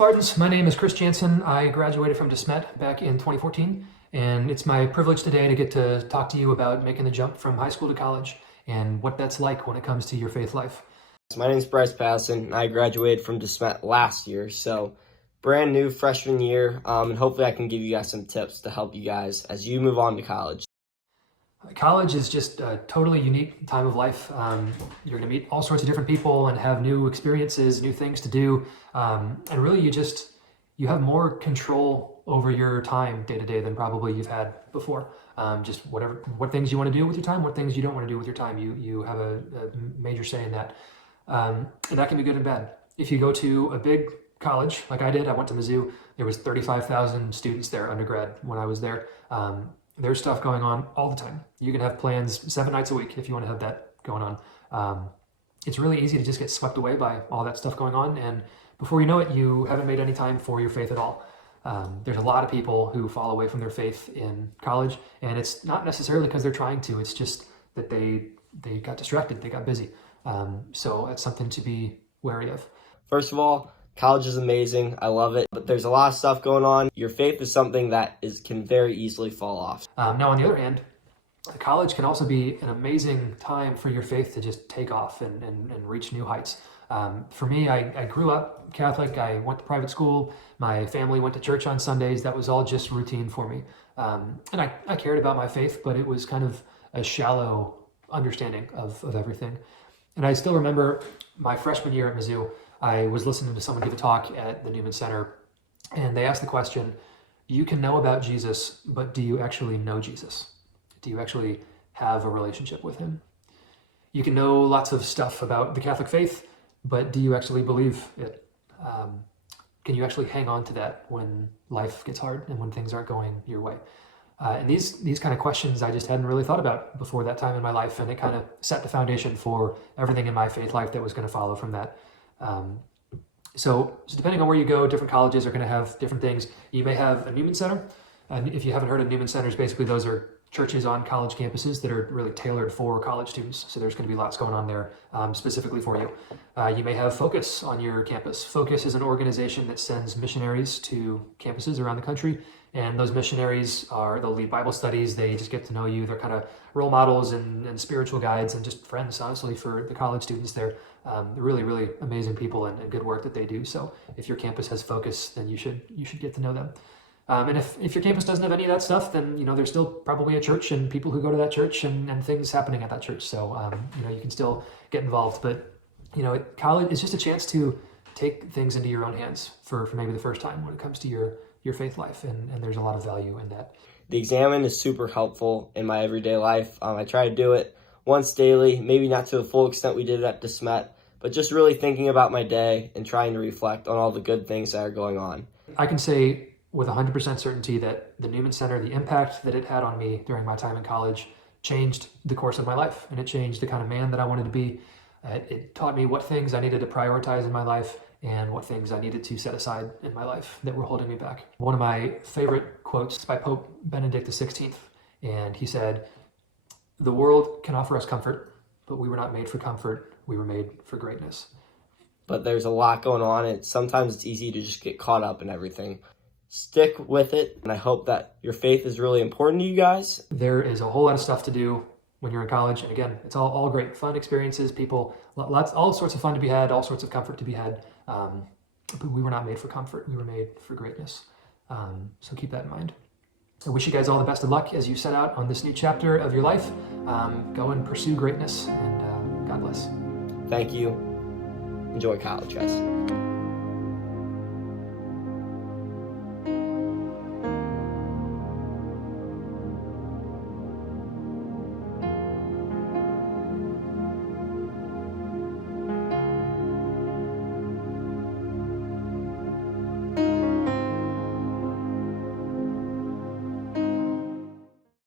Spartans, my name is Chris Jansson. I graduated from Smet back in 2014, and it's my privilege today to get to talk to you about making the jump from high school to college and what that's like when it comes to your faith life. My name is Bryce Pattison, and I graduated from Smet last year, so brand new freshman year, and hopefully I can give you guys some tips to help you guys as you move on to college. College is just a totally unique time of life. You're going to meet all sorts of different people and have new experiences, new things to do. And really you have more control over your time day to day than probably you've had before. Just what things you want to do with your time, what things you don't want to do with your time. You have a major say in that. And that can be good and bad. If you go to a big college, like I did, I went to Mizzou, there was 35,000 students there, undergrad, when I was there. There's stuff going on all the time. You can have plans 7 nights a week if you want to have that going on. It's really easy to just get swept away by all that stuff going on, and before you know it, you haven't made any time for your faith at all. There's a lot of people who fall away from their faith in college, and it's not necessarily because they're trying to, it's just that they got distracted, they got busy. So it's something to be wary of. First of all, college is amazing. I love it, but there's a lot of stuff going on. Your faith is something that can very easily fall off. Now, on the other hand, college can also be an amazing time for your faith to just take off and reach new heights. For me, I grew up Catholic. I went to private school. My family went to church on Sundays. That was all just routine for me. And I cared about my faith, but it was kind of a shallow understanding of everything. And I still remember my freshman year at Mizzou, I was listening to someone give a talk at the Newman Center, and they asked the question, you can know about Jesus, but do you actually know Jesus? Do you actually have a relationship with him? You can know lots of stuff about the Catholic faith, but do you actually believe it? Can you actually hang on to that when life gets hard and when things aren't going your way? And these kind of questions I just hadn't really thought about before that time in my life, and it kind of set the foundation for everything in my faith life that was going to follow from that. So depending on where you go, different colleges are going to have different things. You may have a Newman Center, and if you haven't heard of Newman Centers, basically those are churches on college campuses that are really tailored for college students. So there's going to be lots going on there specifically for you. You may have Focus on your campus. Focus is an organization that sends missionaries to campuses around the country, and those missionaries they'll lead Bible studies. They just get to know you. They're kind of role models and spiritual guides and just friends, honestly, for the college students there. They're really, really amazing people and good work that they do. So if your campus has Focus, then you should get to know them. And if your campus doesn't have any of that stuff, then there's still probably a church and people who go to that church and things happening at that church. So you can still get involved. But college is just a chance to take things into your own hands for maybe the first time when it comes to your faith life, and there's a lot of value in that. The Examine is super helpful in my everyday life. I try to do it once daily, maybe not to the full extent we did at Smet, but just really thinking about my day and trying to reflect on all the good things that are going on. I can say with 100% certainty that the Newman Center, the impact that it had on me during my time in college, changed the course of my life, and it changed the kind of man that I wanted to be. It taught me what things I needed to prioritize in my life and what things I needed to set aside in my life that were holding me back. One of my favorite quotes is by Pope Benedict XVI, and he said, "The world can offer us comfort, but we were not made for comfort, we were made for greatness." But there's a lot going on, and sometimes it's easy to just get caught up in everything. Stick with it, and I hope that your faith is really important to you guys. There is a whole lot of stuff to do when you're in college, and again, it's all great, fun experiences, people, all sorts of fun to be had, all sorts of comfort to be had, but we were not made for comfort, we were made for greatness. So keep that in mind. I wish you guys all the best of luck as you set out on this new chapter of your life. Go and pursue greatness, and God bless. Thank you. Enjoy college, guys.